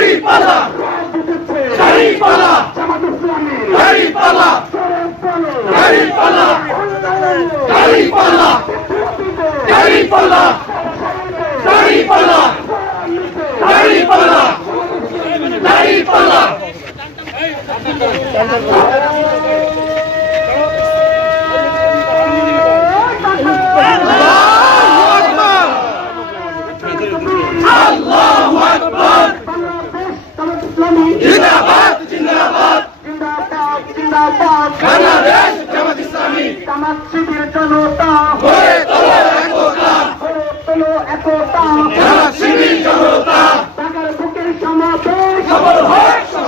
দাড়ি দিতেছে দাড়ি ইসলামী দাড়ি পলে দাড়ি উন্নয়নে দাড়ি বিদ্যুতিতে দাড়ি পাল্লা দাড়ি পাল্লা দাড়ি পাল্লা দাড়ি আকবার। বাংলাদেশ জামাত ইসলামী জিন্দাবাদ জিন্দাবাদ। জিন্দাবাদ জিন্দাবাদ। বাংলাদেশ জামাত ইসলামী। জামাত শিবির জনতা। গড়ে তোলো একতা। গড়ে তোলো একতা। জামাত শিবির জনতা। ঢাকার বুকের সমাবেশ। সফল হোক।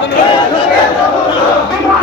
Vamos!